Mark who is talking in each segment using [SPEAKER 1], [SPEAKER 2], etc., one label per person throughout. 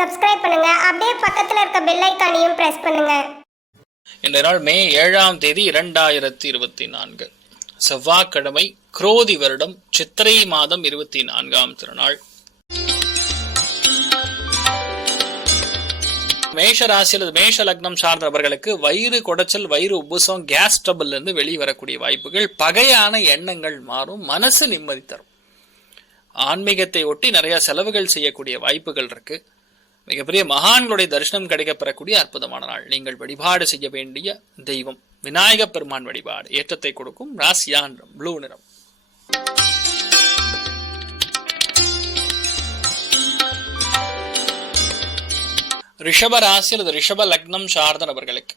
[SPEAKER 1] Subscribe பண்ணுங்க. அப்படியே பக்கத்துல இருக்க பெல் ஐக்கானையும் பிரஸ் பண்ணுங்க.
[SPEAKER 2] இன்றைய நாள் மே ஏழாம் தேதி இரண்டாயிரத்தி இருபத்தி நான்கு. செவ்வாய்க்கிழமை குரோதி வருடம் சித்திரை மாதம் இருபத்தி நான்காம் திருநாள். மேஷ ராசி அல்லது மேஷ லக்னம் சார்ந்தவர்களுக்கு வயிறு குடைச்சல் வயிறு உபுசம் கேஸ் ட்ரபிள் இருந்து வெளிவரக்கூடிய வாய்ப்புகள் பகையான எண்ணங்கள் மாறும் மனசு நிம்மதி தரும். ஆன்மீகத்தை ஒட்டி நிறைய செலவுகள் செய்யக்கூடிய வாய்ப்புகள் இருக்கு. மிகப்பெரிய மகான்களுடைய தரிசனம் கிடைக்கப்பெறக்கூடிய அற்புதமான நாள். நீங்கள் வழிபாடு செய்ய வேண்டிய தெய்வம். விநாயக பெருமான் வழிபாடு. ஏற்றத்தை கொடுக்கும் ராசியா நிறம் ப்ளூ நிறம். ரிஷப ராசி அல்லது ரிஷப லக்னம் சார்ந்த நபர்களுக்கு.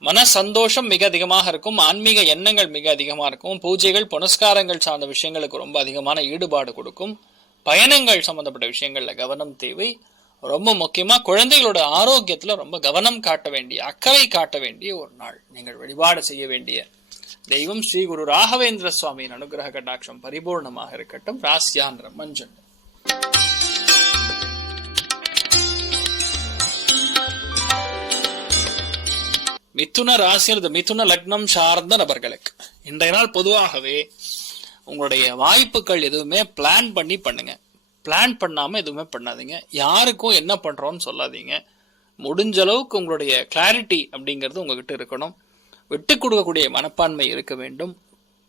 [SPEAKER 2] மன சந்தோஷம் மிக அதிகமாக இருக்கும். ஆன்மீக எண்ணங்கள் மிக அதிகமாக இருக்கும். பூஜைகள் புனஸ்காரங்கள் சார்ந்த விஷயங்களுக்கு ரொம்ப அதிகமான ஈடுபாடு கொடுக்கும். பயணங்கள் சம்பந்தப்பட்ட விஷயங்கள்ல கவனம் தேவை. ரொம்ப முக்கியமாக குழந்தைகளோட ஆரோக்கியத்தில் ரொம்ப கவனம் காட்ட வேண்டிய அக்கறை காட்ட வேண்டிய ஒரு நாள். நீங்கள் வழிபாடு செய்ய வேண்டிய தெய்வம் ஸ்ரீ குரு ராகவேந்திர சுவாமியின் அனுகிரக கட்டாட்சம் பரிபூர்ணமாக இருக்கட்டும். ராசியான் மஞ்சள். மிதுன ராசி அல்லது மிதுன லக்னம் சார்ந்த நபர்களுக்கு இன்றைய நாள் பொதுவாகவே உங்களுடைய வாய்ப்புகள் எதுவுமே பிளான் பண்ணி பண்ணுங்க. பிளான் பண்ணாமல் எதுவுமே பண்ணாதீங்க. யாருக்கும் என்ன பண்ணுறோன்னு சொல்லாதீங்க. முடிஞ்ச அளவுக்கு உங்களுடைய கிளாரிட்டி அப்படிங்கிறது உங்ககிட்ட இருக்கணும். விட்டு கொடுக்கக்கூடிய மனப்பான்மை இருக்க வேண்டும்.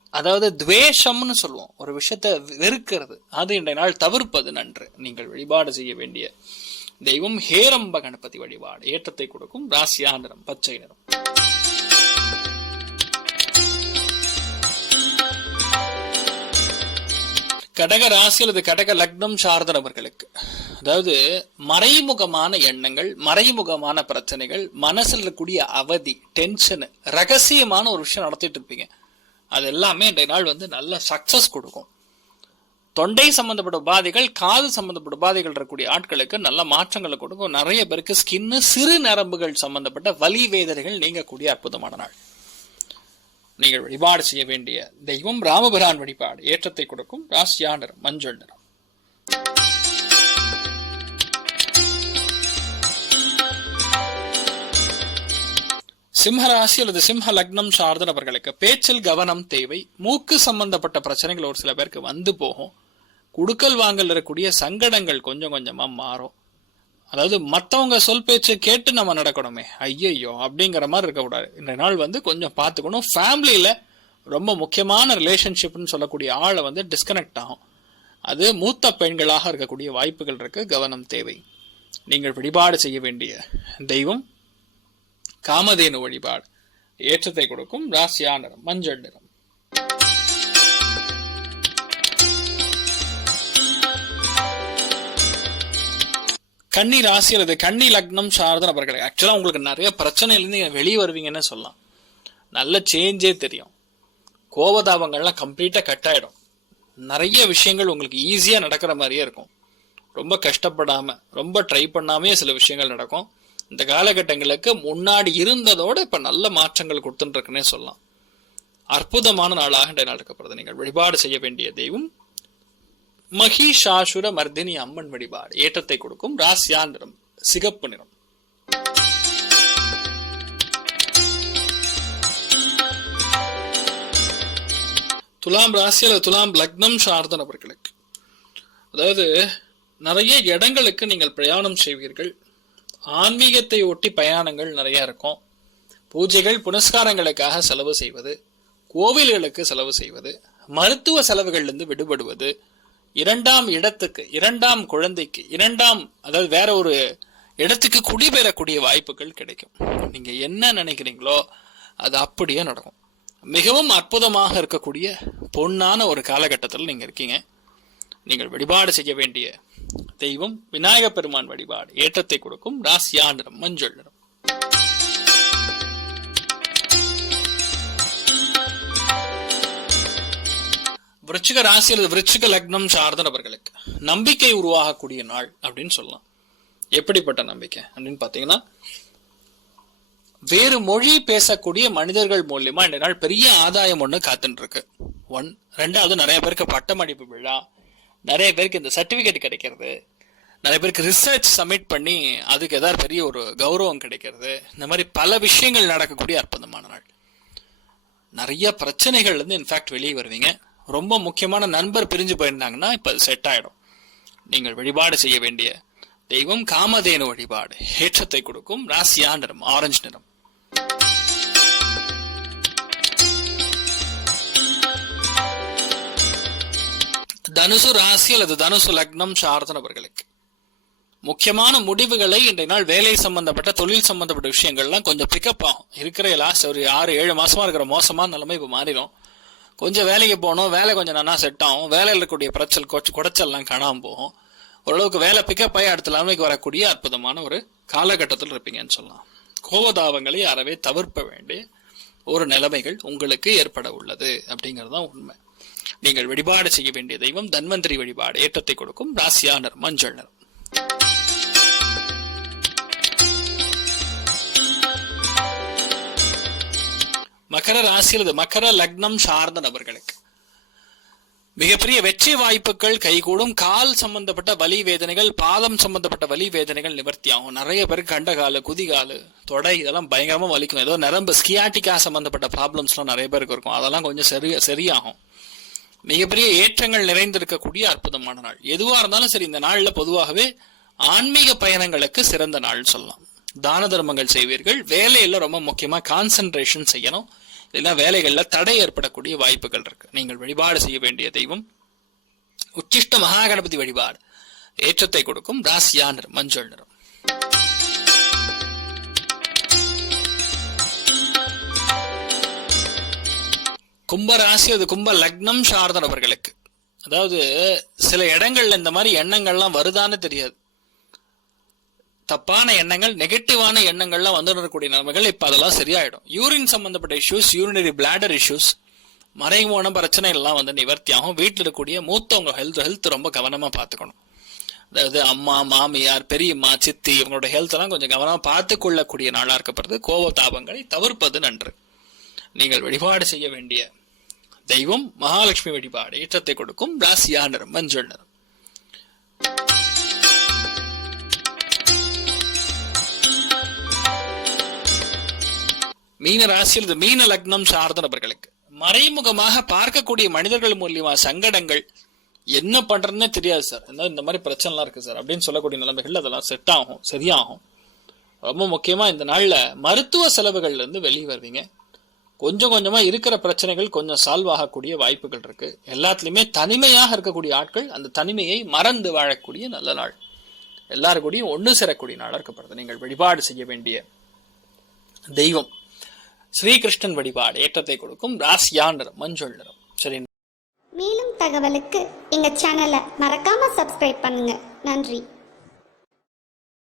[SPEAKER 2] அதாவது துவேஷம்னு சொல்லுவோம். ஒரு விஷயத்தை வெறுக்கிறது. அது இன்றைய நாள் தவிர்ப்பது நன்று. நீங்கள் வழிபாடு செய்ய வேண்டிய தெய்வம் ஹேரம்ப கணபதி வழிபாடு. ஏற்றத்தை கொடுக்கும் ராசியா நிறம் பச்சை நிறம். கடக ராசி அல்லது கடக லக்னம் சார்ந்தவர்களுக்கு அதாவது மறைமுகமான எண்ணங்கள் மறைமுகமான பிரச்சனைகள் மனசில் இருக்கக்கூடிய அவதி டென்ஷனு ரகசியமான ஒரு விஷயம் நடத்திட்டு இருப்பீங்க. அது எல்லாமே இன்றைய நாள் வந்து நல்ல சக்சஸ் கொடுக்கும். தொண்டை சம்பந்தப்பட்ட உபாதைகள் காது சம்பந்தப்பட்ட உபாதைகள் இருக்கக்கூடிய ஆட்களுக்கு நல்ல மாற்றங்களை கொடுக்கும். நிறைய பேருக்கு ஸ்கின்னு சிறு நரம்புகள் சம்பந்தப்பட்ட வலி வேதனைகள் நீங்கக்கூடிய அற்புதமான நாள். நீங்கள் வழிபாடு செய்ய வேண்டிய தெய்வம் ராமபிரான் வழிபாடு. ஏற்றத்தை கொடுக்கும் ராசியா நிறம் மஞ்சள் நிறம். சிம்மராசி அல்லது சிம்ம லக்னம் சார்ந்த நபர்களுக்கு பேச்சில் கவனம் தேவை. மூக்கு சம்பந்தப்பட்ட பிரச்சனைகள் ஒரு சில பேருக்கு வந்து போகும். குடுக்கல் வாங்கல் இருக்கக்கூடிய சங்கடங்கள் கொஞ்சம் கொஞ்சமா மாறும். அதாவது மற்றவங்க சொல் பேச்சு கேட்டு நம்ம நடக்கணுமே. ஐயையோ அப்படிங்கிற மாதிரி இருக்கக்கூடாது இந்த நாள் வந்து கொஞ்சம் பார்த்துக்கணும். ஃபேமிலியில் ரொம்ப முக்கியமான ரிலேஷன்ஷிப்னு சொல்லக்கூடிய ஆளை வந்து டிஸ்கனெக்ட் ஆகும். அது மூத்த பெண்களாக இருக்கக்கூடிய வாய்ப்புகள் இருக்கு. கவனம் தேவை. நீங்கள் வழிபாடு செய்ய வேண்டிய தெய்வம் காமதேனு வழிபாடு ஏற்றத்தை கொடுக்கும் ராசியா நிறம் மஞ்சள் நிறம். கன்னி ராசி இது கன்னி லக்னம் சார்ந்த நபர்கள். ஆக்சுவலாக உங்களுக்கு நிறைய பிரச்சனையிலேருந்து வெளியே வருவீங்கன்னு சொல்லலாம். நல்ல சேஞ்சே தெரியும். கோபதாபங்கள்லாம் கம்ப்ளீட்டாக கட் ஆகிடும் நிறைய விஷயங்கள் உங்களுக்கு ஈஸியாக நடக்கிற மாதிரியே இருக்கும். ரொம்ப கஷ்டப்படாமல் ரொம்ப ட்ரை பண்ணாமே சில விஷயங்கள் நடக்கும். இந்த காலகட்டங்களுக்கு முன்னாடி இருந்ததோட இப்போ நல்ல மாற்றங்கள் கொடுத்துட்டு இருக்குன்னே சொல்லலாம். அற்புதமான நாளாக இன்றைய நாள் நீங்கள் வழிபாடு செய்ய வேண்டிய தெய்வம் மகிஷாசுர மர்தினி அம்மன் வழிபாடு ஏற்றத்தை கொடுக்கும் ராசியா நிறம் சிகப்பு நிறம். துலாம் ராசி அல்லது துலாம் லக்னம் சார்ந்த நபர்களுக்கு அதாவது நிறைய இடங்களுக்கு நீங்கள் பிரயாணம் செய்வீர்கள். ஆன்மீகத்தை ஒட்டி பயணங்கள் நிறைய இருக்கும். பூஜைகள் புனஸ்காரங்களுக்காக செலவு செய்வது கோவில்களுக்கு செலவு செய்வது மருத்துவ செலவுகள்லேருந்து விடுபடுவது இரண்டாம் இடத்துக்கு இரண்டாம் குழந்தைக்கு இரண்டாம் அதாவது வேற ஒரு இடத்துக்கு குடிபெறக்கூடிய வாய்ப்புகள் கிடைக்கும். நீங்க என்ன நினைக்கிறீங்களோ அது அப்படியே நடக்கும். மிகவும் அற்புதமாக இருக்கக்கூடிய பொன்னான ஒரு காலகட்டத்தில் நீங்க இருக்கீங்க. நீங்கள் வழிபாடு செய்ய வேண்டிய தெய்வம் விநாயக பெருமான் வழிபாடு ஏற்றத்தை கொடுக்கும் ராசியா நிறம் மஞ்சள் நிறம். விருச்சிக ராசி அல்லது விருச்சிக லக்னம் சார்ந்த நபர்களுக்கு நம்பிக்கை உருவாகக்கூடிய நாள் அப்படின்னு சொல்லலாம். எப்படிப்பட்ட நம்பிக்கை அப்படின்னு பார்த்தீங்கன்னா வேறு மொழி பேசக்கூடிய மனிதர்கள் மூலியமா இந்த நாள் பெரிய ஆதாயம் ஒன்று காத்துட்டு இருக்கு ஒன் ரெண்டாவது நிறைய பேருக்கு பட்டமடிப்பு விழா நிறைய பேருக்கு இந்த சர்டிபிகேட் கிடைக்கிறது நிறைய பேருக்கு ரிசர்ச் சப்மிட் பண்ணி அதுக்கு ஏதாவது பெரிய ஒரு கௌரவம் கிடைக்கிறது. இந்த மாதிரி பல விஷயங்கள் நடக்கக்கூடிய அற்புதமான நாள். நிறைய பிரச்சனைகள்லேருந்து இன்ஃபேக்ட் வெளியே வருவீங்க. ரொம்ப முக்கியமான நண்பர் பிரிஞ்சு போயிருந்தாங்கன்னா இப்போ அது செட் ஆயிடும். நீங்கள் வழிபாடு செய்ய வேண்டிய தெய்வம் காமதேனு வழிபாடு. ஏற்றத்தை கொடுக்கும் ராசியா நிறம் ஆரஞ்சு நிறம். தனுசு ராசி அல்லது தனுசு லக்னம் சார்ந்தவர்களுக்கு முக்கியமான முடிவுகளை இன்றைய நாள் வேலை சம்பந்தப்பட்ட தொழில் சம்பந்தப்பட்ட விஷயங்கள்லாம் கொஞ்சம் பிக்கப் ஆகும். இருக்கிற லாஸ்ட் ஒரு ஆறு ஏழு மாசமா இருக்கிற மோசமான நிலைமை இப்போ மாறிடும். கொஞ்சம் வேலைக்கு போகணும் வேலை கொஞ்சம் நல்லா செட் ஆகும் வேலையில் இருக்கக்கூடிய பிரச்சல் கொச்சு குடைச்சல்லாம் காணாமல் போகும். ஓரளவுக்கு வேலை பிக்கப் ஆகி அடுத்த நிலைமைக்கு வரக்கூடிய அற்புதமான ஒரு காலகட்டத்தில் இருப்பீங்கன்னு சொல்லலாம். கோபதாபங்களை அறவே தவிர்க்க வேண்டிய ஒரு நிலைமைகள் உங்களுக்கு ஏற்பட உள்ளது அப்படிங்கிறது தான் உண்மை. நீங்கள் வழிபாடு செய்ய வேண்டிய தெய்வம் தன்வந்திரி வழிபாடு ஏற்றத்தை கொடுக்கும் ராசியா நிறம் மஞ்சள் நிறம். மகர ராசியில் இது மகர லக்னம் சார்ந்த நபர்களுக்கு. மிகப்பெரிய வெற்றி வாய்ப்புகள் கைகூடும். கால் சம்பந்தப்பட்ட வலி வேதனைகள் பாதம் சம்பந்தப்பட்ட வலி வேதனைகள் நிவர்த்தி ஆகும் நிறைய பேருக்கு கண்டகாலு குதிகாலு தொடை இதெல்லாம் பயங்கரமா வலிக்கும். ஏதோ நரம்பு ஸ்கியாட்டிக்கா சம்பந்தப்பட்ட ப்ராப்ளம்ஸ்லாம் நிறைய பேருக்கு இருக்கும். அதெல்லாம் கொஞ்சம் சரி சரியாகும். மிகப்பெரிய ஏற்றங்கள் நிறைந்திருக்கக்கூடிய அற்புதமான நாள். எதுவா இருந்தாலும் சரி இந்த நாள்ல பொதுவாகவே ஆன்மீக பயணங்களுக்கு சிறந்த நாள் சொல்லலாம். தான தர்மங்கள் செய்வீர்கள். வேலையில ரொம்ப முக்கியமா கான்சென்ட்ரேஷன் செய்யணும். இல்லைன்னா வேலைகள்ல தடை ஏற்படக்கூடிய வாய்ப்புகள் இருக்கு. நீங்கள் வழிபாடு செய்ய வேண்டிய தெய்வம் உச்சிஷ்ட மகாகணபதி வழிபாடு ஏற்றத்தை கொடுக்கும் ராசியா நிறம் மஞ்சள் நிறம். கும்ப ராசி அது கும்ப லக்னம் சார்ந்த நபர்களுக்கு அதாவது சில இடங்கள்ல இந்த மாதிரி எண்ணங்கள்லாம் வருதான்னு தெரியாது. தப்பான எண்ணங்கள் நெகட்டிவான எண்ணங்கள்லாம் வந்துடக்கூடிய நிலைமைகள் இப்போ அதெல்லாம் சரியாயிடும். யூரின் சம்பந்தப்பட்ட இஷ்யூஸ் யூரினரி பிளாடர் இஷ்யூஸ் மறைமுகமான பிரச்சனை எல்லாம் வந்து நிவர்த்தி ஆகும் வீட்டில் இருக்கக்கூடிய மூத்தவங்க ஹெல்த் ஹெல்த் ரொம்ப கவனமாக பார்த்துக்கணும். அதாவது அம்மா மாமியார் பெரியம்மா சித்தி இவங்களோட ஹெல்த்தெல்லாம் கொஞ்சம் கவனமாக பார்த்து கொள்ளக்கூடிய நாளா இருக்கப்படுறது கோபதாபங்களை தவிர்ப்பது நன்று. நீங்கள் வழிபாடு செய்ய வேண்டிய தெய்வம் மகாலட்சுமி வழிபாடு ஏற்றத்தை கொடுக்கும் ராசியா நிறம் மஞ்சள் நிறம். மீன ராசியில் இது மீன லக்னம் சார்ந்த நபர்களுக்கு. மறைமுகமாக பார்க்கக்கூடிய மனிதர்கள் மூலியமா சங்கடங்கள் என்ன பண்றதுன்னே தெரியாது சார். இந்த மாதிரி பிரச்சனைலாம் இருக்கு சார். அப்படின்னு சொல்லக்கூடிய நிலைமைகள் அதெல்லாம் செட் ஆகும் சரியாகும். ரொம்ப முக்கியமா இந்த நாளில் மருத்துவ செலவுகள்ல இருந்து வெளியே வருவீங்க. கொஞ்சம் கொஞ்சமா இருக்கிற பிரச்சனைகள் கொஞ்சம் சால்வ் ஆகக்கூடிய வாய்ப்புகள் இருக்கு. எல்லாத்துலயுமே தனிமையாக இருக்கக்கூடிய ஆட்கள் அந்த தனிமையை மறந்து வாழக்கூடிய நல்ல நாள். எல்லாருக்கூடியும் ஒன்று சேரக்கூடிய நாளாக இருக்கப்படுது நீங்கள் வழிபாடு செய்ய வேண்டிய தெய்வம். ஸ்ரீகிருஷ்ணன் வழிபாடு ஏற்றத்தை கொடுக்கும் ராசியா நிறம் மஞ்சள் நிறம் சரி
[SPEAKER 1] மேலும் தகவலுக்கு எங்கள் சேனலை மறக்காமல் சப்ஸ்கிரைப் பண்ணுங்கள் நன்றி.